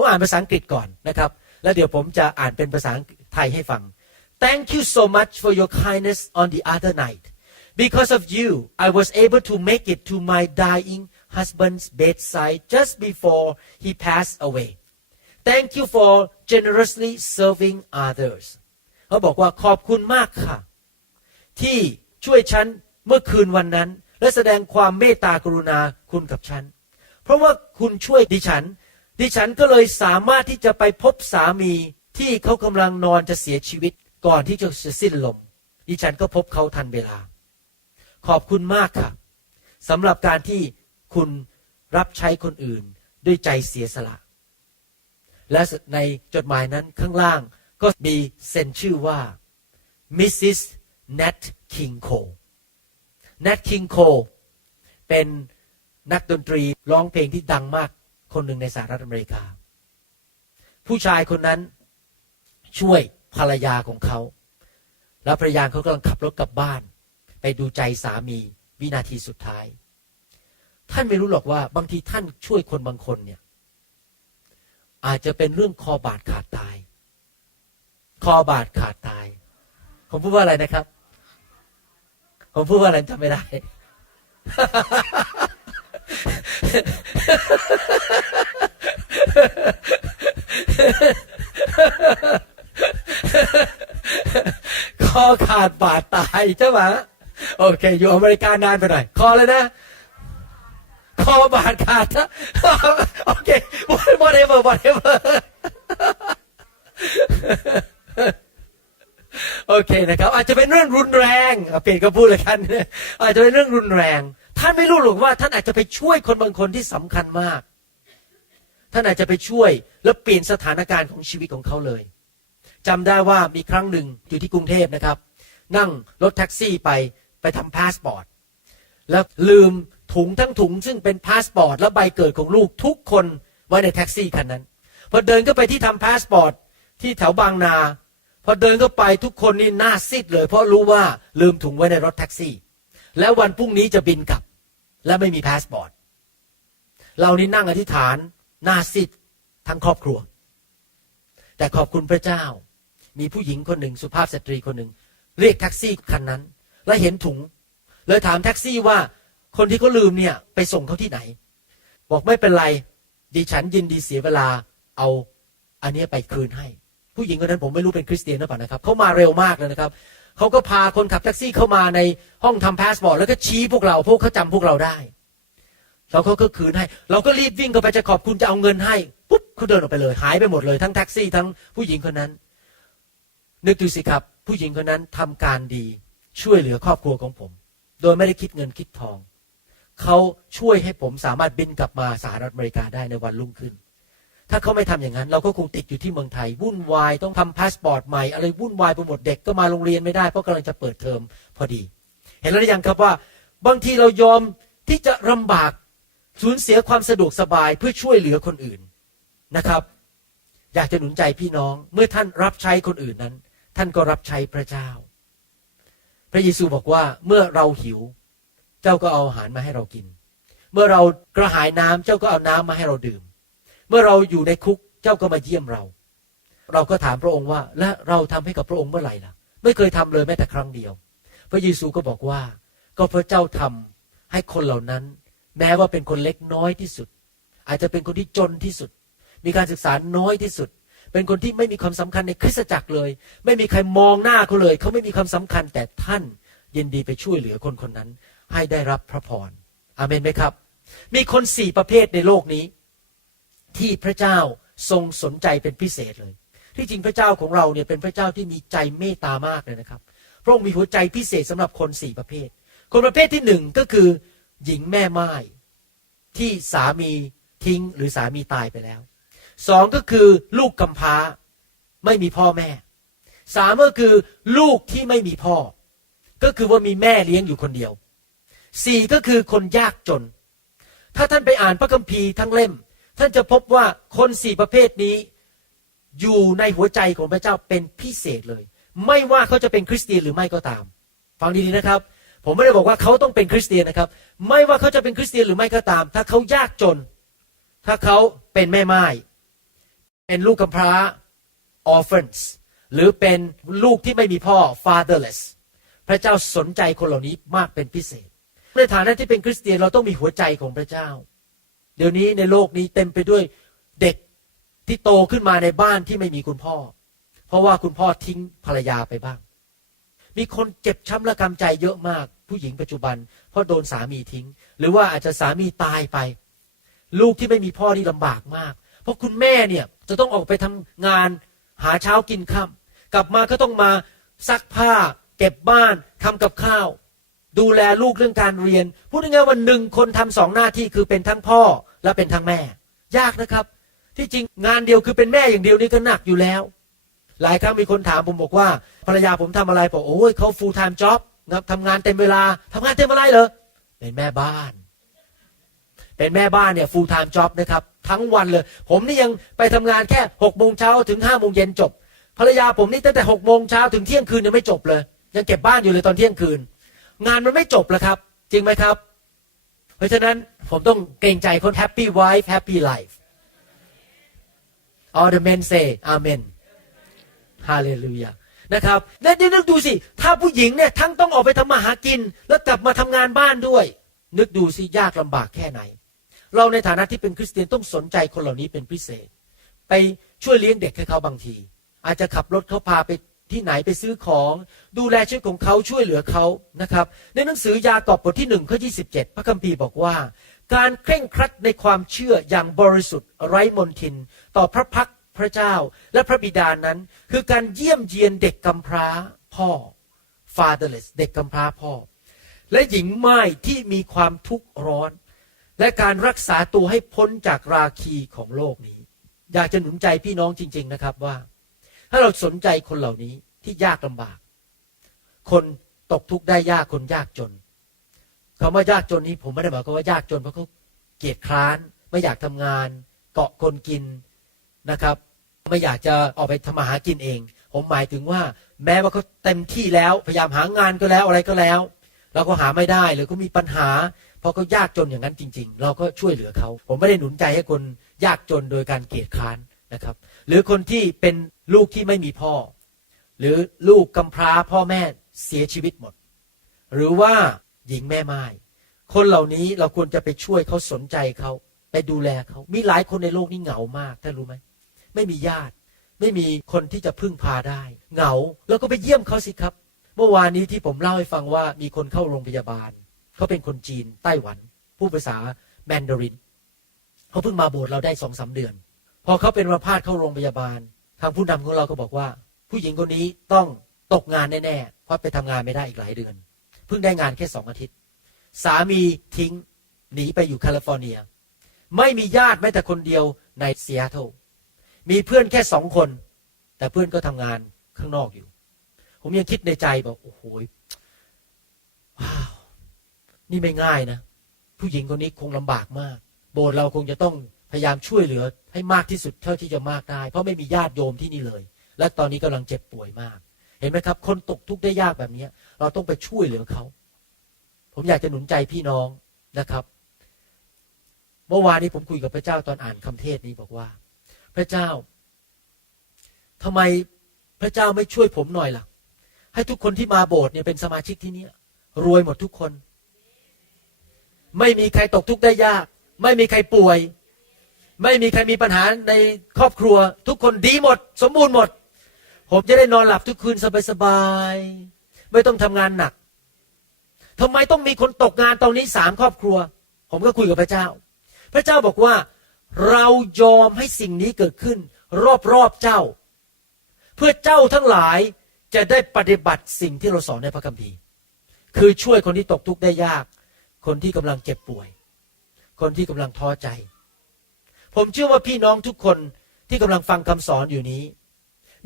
ผมอ่านภาษาอังกฤษก่อนนะครับ แล้วเดี๋ยวผมจะอ่านเป็นภาษาไทยให้ฟัง Thank you so much for your kindness on the other night because of you I was able to make it to my dying husband's bedside just before he passed away Thank you for generously serving others เขาบอกว่าขอบคุณมากค่ะ ที่ช่วยฉันเมื่อคืนวันนั้น และแสดงความเมตตากรุณาคุณกับฉัน เพราะว่าคุณช่วยดิฉัน ดิฉันก็เลยสามารถที่จะไปพบสามีที่เขากำลังนอนจะเสียชีวิตก่อนที่จะสิ้นลม ดิฉันก็พบเขาทันเวลา ขอบคุณมากค่ะสำหรับการที่คุณรับใช้คนอื่นด้วยใจเสียสละ และในจดหมายนั้นข้างล่างก็มีเซ็นชื่อว่า Mrs. Nat King Cole Nat King Cole เป็นนักดนตรีร้องเพลงที่ดังมาก คนหนึ่งในสหรัฐอเมริกา ผู้ชายคนนั้นช่วยภรรยาของเขา แล้วภรรยาเขากำลังขับรถกลับบ้าน ไปดูใจสามีวินาทีสุดท้าย ท่านไม่รู้หรอกว่าบางทีท่านช่วยคนบางคนเนี่ย อาจจะเป็นเรื่องคอบาดขาดตาย คอบาดขาดตาย ผมพูดว่าอะไรนะครับ ผมพูดว่าอะไรจำไม่ได้ คอขาดบาดตายใช่ไหมโอเค อยู่อเมริกานานไปหน่อยคอเลยนะคอบาดขาดนะโอเค whatever whatever โอเคนะครับ อาจจะเป็นเรื่องรุนแรงเอาเปลี่ยนก็พูดเลยกัน อาจจะเป็นเรื่องรุนแรง ท่านไม่รู้หรอกว่าท่านอาจจะไปช่วยคนบางคนที่สำคัญมาก ท่านอาจจะไปช่วยแล้วเปลี่ยนสถานการณ์ของชีวิตของเขาเลยจำได้ว่ามีครั้งหนึ่งอยู่ที่กรุงเทพนะครับ นั่งรถแท็กซี่ไปไปทำพาสปอร์ตแล้วลืมถุงทั้งถุงซึ่งเป็นพาสปอร์ตและใบเกิดของลูกทุกคนไว้ในแท็กซี่คันนั้น พอเดินก็ไปที่ทำพาสปอร์ตที่แถวบางนา พอเดินเข้าไปทุกคนนี่หน้าซีดเลย เพราะรู้ว่าลืมถุงไว้ในรถแท็กซี่ แล้ววันพรุ่งนี้จะบินกลับ และไม่มีพาสปอร์ตเรานี่นั่งอธิษฐานหน้าซีดทั้งครอบครัว แต่ขอบคุณพระเจ้า มีผู้หญิงคนหนึ่งสุภาพสตรีคนหนึ่ง เรียกแท็กซี่คันนั้น และเห็นถุง เลยถามแท็กซี่ว่าคนที่เขาลืมเนี่ยไปส่งเขาที่ไหน บอกไม่เป็นไร ดิฉันยินดีเสียเวลาเอาอันนี้ไปคืนให้ ผู้หญิงคนนั้นผมไม่รู้เป็นคริสเตียนหรือเปล่านะครับเขามาเร็วมากเลยนะครับ เขาก็พาคนขับแท็กซี่เข้ามาในห้องทำพาสปอร์ตแล้วก็ชี้พวกเราพวกเขาจำพวกเราได้แล้วเขาก็คืนให้ เราก็รีบวิ่งเข้าไปจะขอบคุณจะเอาเงินให้ปุ๊บเขาเดินออกไปเลย หายไปหมดเลย ทั้งแท็กซี่ทั้งผู้หญิงคนนั้น นึกดูสิครับ ผู้หญิงคนนั้นทำการดี ช่วยเหลือครอบครัวของผม โดยไม่ได้คิดเงินคิดทองเขาช่วยให้ผมสามารถบินกลับมาสหรัฐอเมริกาได้ในวันรุ่งขึ้น ถ้าเขาไม่ทำอย่างนั้น เราก็คงติดอยู่ที่เมืองไทย วุ่นวายต้องทำพาสปอร์ตใหม่ อะไรวุ่นวายไปหมดเด็กก็มาโรงเรียนไม่ได้เพราะกำลังจะเปิดเทอมพอดี เห็นแล้วหรือยังครับว่า บางทีเรายอมที่จะลำบากสูญเสียความสะดวกสบายเพื่อช่วยเหลือคนอื่นนะครับ อยากจะหนุนใจพี่น้องเมื่อท่านรับใช้คนอื่นนั้น ท่านก็รับใช้พระเจ้า พระเยซูบอกว่าเมื่อเราหิว เจ้าก็เอาอาหารมาให้เรากิน เมื่อเรากระหายน้ำเจ้าก็เอาน้ำมาให้เราดื่ม เมื่อเราอยู่ในคุกเจ้าก็มาเยี่ยมเรา เราก็ถามพระองค์ว่า และเราทำให้กับพระองค์เมื่อไหร่ล่ะ ไม่เคยทำเลยแม้แต่ครั้งเดียว พระเยซูก็บอกว่า ก็พระเจ้าทำให้คนเหล่านั้น แม้ว่าเป็นคนเล็กน้อยที่สุด อาจจะเป็นคนที่จนที่สุด มีการศึกษาน้อยที่สุด เป็นคนที่ไม่มีความสำคัญในคริสตจักรเลย ไม่มีใครมองหน้าเขาเลย เขาไม่มีความสำคัญแต่ท่านยินดีไปช่วยเหลือคนคนนั้น ให้ได้รับพระพรอาเมนไหมครับ มีคนสี่ประเภทในโลกนี้ ที่พระเจ้าทรงสนใจเป็นพิเศษเลย ที่จริงพระเจ้าของเราเนี่ยเป็นพระเจ้าที่มีใจเมตตามากเลยนะครับ พระองค์มีหัวใจพิเศษสำหรับคนสี่ประเภท คนประเภทที่หนึ่งก็คือหญิงแม่ไม้ที่สามีทิ้งหรือสามีตายไปแล้วสองก็คือลูกกำพร้าไม่มีพ่อแม่สามก็คือลูกที่ไม่มีพ่อ ก็คือว่ามีแม่เลี้ยงอยู่คนเดียวสี่ก็คือคนยากจน ถ้าท่านไปอ่านพระคัมภีร์ทั้งเล่ม ท่านจะพบว่าคนสี่ประเภทนี้ อยู่ในหัวใจของพระเจ้าเป็นพิเศษเลย ไม่ว่าเขาจะเป็นคริสเตียนหรือไม่ก็ตาม ฟังดีๆนะครับ ผมไม่ได้บอกว่าเขาต้องเป็นคริสเตียนนะครับ ไม่ว่าเขาจะเป็นคริสเตียนหรือไม่ก็ตาม ถ้าเขายากจน ถ้าเขาเป็นแม่ไม้เป็นลูกกำพร้า orphans หรือเป็นลูกที่ไม่มีพ่อ fatherless พระเจ้าสนใจคนเหล่านี้มากเป็นพิเศษในฐานะที่เป็นคริสเตียนเราต้องมีหัวใจของพระเจ้า เดี๋ยวนี้ในโลกนี้เต็มไปด้วยเด็กที่โตขึ้นมาในบ้านที่ไม่มีคุณพ่อ เพราะว่าคุณพ่อทิ้งภรรยาไปบ้าง มีคนเจ็บช้ำและกำใจเยอะมาก ผู้หญิงปัจจุบัน เพราะโดนสามีทิ้ง หรือว่าอาจจะสามีตายไป ลูกที่ไม่มีพ่อนี่ลำบากมาก เพราะคุณแม่เนี่ยจะต้องออกไปทำงานหาเช้ากินค่ำกลับมาก็ต้องมาซักผ้า เก็บบ้านทำกับข้าว ดูแลลูกเรื่องการเรียน พูดง่ายๆว่าหนึ่งคนทำสองหน้าที่คือเป็นทั้งพ่อ และเป็นทั้งแม่ ยากนะครับ ที่จริงงานเดียวคือเป็นแม่อย่างเดียวนี่ก็หนักอยู่แล้ว หลายครั้งมีคนถามผมบอกว่าภรรยาผมทำอะไรบอกโอ้ยเขา full time job นะครับทำงานเต็มเวลาทำงานเต็มอะไรเหรอเป็นแม่บ้าน เป็นแม่บ้านเนี่ย full time job นะครับทั้งวันเลย ผมนี่ยังไปทำงานแค่หกโมงเช้าถึงห้าโมงเย็นจบภรรยาผมนี่ตั้งแต่หกโมงเช้าถึงเที่ยงคืนยังไม่จบเลย ยังเก็บบ้านอยู่เลยตอนเที่ยงคืน งานมันไม่จบแล้วครับ จริงไหมครับ เพราะฉะนั้นผมต้องเกรงใจคน happy wife happy life all the men say amen ฮาเลลูยานะครับและนี่นึกดูสิ ถ้าผู้หญิงเนี่ยทั้งต้องออกไปทำมาหากิน แล้วกลับมาทำงานบ้านด้วย นึกดูสิ ยากลำบากแค่ไหน เราในฐานะที่เป็นคริสเตียนต้องสนใจคนเหล่านี้เป็นพิเศษ ไปช่วยเลี้ยงเด็กให้เขาบางที อาจจะขับรถเขาพาไป ที่ไหนไปซื้อของ ดูแลชีวิตของเขาช่วยเหลือเขานะครับ ในหนังสือยากอบบทที่หนึ่งข้อที่สิบเจ็ดพระคัมภีร์บอกว่า การเคร่งครัดในความเชื่ออย่างบริสุทธิ์ไร้มนทิน ต่อพระพักพระเจ้าและพระบิดานั้น คือการเยี่ยมเยียนเด็กกำพร้าพ่อ fatherless เด็กกำพร้าพ่อ และหญิงไม้ที่มีความทุกข์ร้อน และการรักษาตัวให้พ้นจากราคีของโลกนี้ อยากจะหนุนใจพี่น้องจริง ๆนะครับว่า ถ้าเราสนใจคนเหล่านี้ที่ยากลำบาก คนตกทุกข์ได้ยากคนยากจนคำว่ายากจนนี้ผมไม่ได้หมายความว่ายากจนเพราะเขาเกียจคร้าน ไม่อยากทำงาน เกาะคนกินนะครับ ไม่อยากจะออกไปทำมาหากินเอง ผมหมายถึงว่า แม้ว่าเขาเต็มที่แล้วพยายามหางานก็แล้วอะไรก็แล้วเราก็หาไม่ได้หรือก็มีปัญหาเพราะเขายากจนอย่างนั้นจริง ๆ เราก็ช่วยเหลือเขา ผมไม่ได้หนุนใจให้คนยากจนโดยการเกียจคร้านนะครับ หรือคนที่เป็นลูกที่ไม่มีพ่อ หรือลูกกำพร้าพ่อแม่เสียชีวิตหมด หรือว่าหญิงแม่ไม้คนเหล่านี้เราควรจะไปช่วยเขาสนใจเขาไปดูแลเขามีหลายคนในโลกนี้เหงามากท่านรู้ไหมไม่มีญาติ ไม่มีคนที่จะพึ่งพาได้ เหงาแล้วก็ไปเยี่ยมเขาสิครับ เมื่อวานนี้ที่ผมเล่าให้ฟังว่ามีคนเข้าโรงพยาบาล เขาเป็นคนจีนไต้หวัน ผู้ภาษาแมนดาริน เขาเพิ่งมาโบสถ์เราได้สองสาเดือน พอเขาเป็นมาพาดเข้าโรงพยาบาล ทางผู้นำของเราก็บอกว่า ผู้หญิงคนนี้ต้องตกงานแน่ๆ เพราะไปทำงานไม่ได้อีกหลายเดือน เพิ่งได้งานแค่สองอาทิตย์ สามีทิ้งหนีไปอยู่แคลิฟอร์เนีย ไม่มีญาติแม้แต่คนเดียวในเซีแอตเทิลมีเพื่อนแค่สองคน แต่เพื่อนก็ทำงานข้างนอกอยู่ ผมยังคิดในใจบอกโอ้โหว้าวนี่ไม่ง่ายนะ ผู้หญิงคนนี้คงลำบากมาก โบสถ์เราคงจะต้องพยายามช่วยเหลือ ให้มากที่สุดเท่าที่จะมากได้ เพราะไม่มีญาติโยมที่นี่เลย และตอนนี้กำลังเจ็บป่วยมาก เห็นไหมครับ คนตกทุกข์ได้ยากแบบนี้เราต้องไปช่วยเหลือเขา ผมอยากจะหนุนใจพี่น้องนะครับ เมื่อวานนี้ผมคุยกับพระเจ้าตอนอ่านคำเทศนี้บอกว่า พระเจ้าทำไมพระเจ้าไม่ช่วยผมหน่อยล่ะ ให้ทุกคนที่มาโบสถ์เนี่ยเป็นสมาชิกที่เนี่รวยหมดทุกคน ไม่มีใครตกทุกข์ได้ยาก ไม่มีใครป่วย ไม่มีใครมีปัญหาในครอบครัว ทุกคนดีหมด สมบูรณ์หมด ผมจะได้นอนหลับทุกคืนสบายๆไม่ต้องทำงานหนักทำไมต้องมีคนตกงานตอนนี้สามครอบครัว ผมก็คุยกับพระเจ้า พระเจ้าบอกว่าเรายอมให้สิ่งนี้เกิดขึ้น รอบๆเจ้า เพื่อเจ้าทั้งหลายจะได้ปฏิบัติสิ่งที่เราสอนในพระคัมภีร์ คือช่วยคนที่ตกทุกข์ได้ยาก คนที่กำลังเจ็บป่วย คนที่กำลังท้อใจ ผมเชื่อว่าพี่น้องทุกคนที่กำลังฟังคำสอนอยู่นี้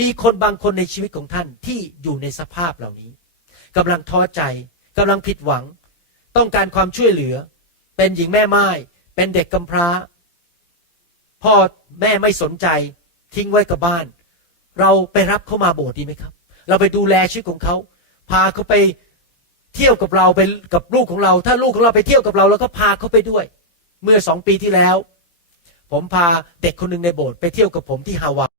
มีคนบางคนในชีวิตของท่านที่อยู่ในสภาพเหล่านี้กำลังท้อใจกำลังผิดหวัง ต้องการความช่วยเหลือ เป็นหญิงแม่ไม้เป็นเด็กกำพร้า พ่อแม่ไม่สนใจ ทิ้งไว้กับบ้าน เราไปรับเขามาโบสถ์ดีไหมครับ เราไปดูแลชีวิตของเขา พาเขาไปเที่ยวกับเราไปกับลูกของเรา ถ้าลูกของเราไปเที่ยวกับเราเราก็พาเขาไปด้วย เมื่อสองปีที่แล้ว ผมพาเด็กคนหนึ่งในโบสถ์ไปเที่ยวกับผมที่ฮาวาย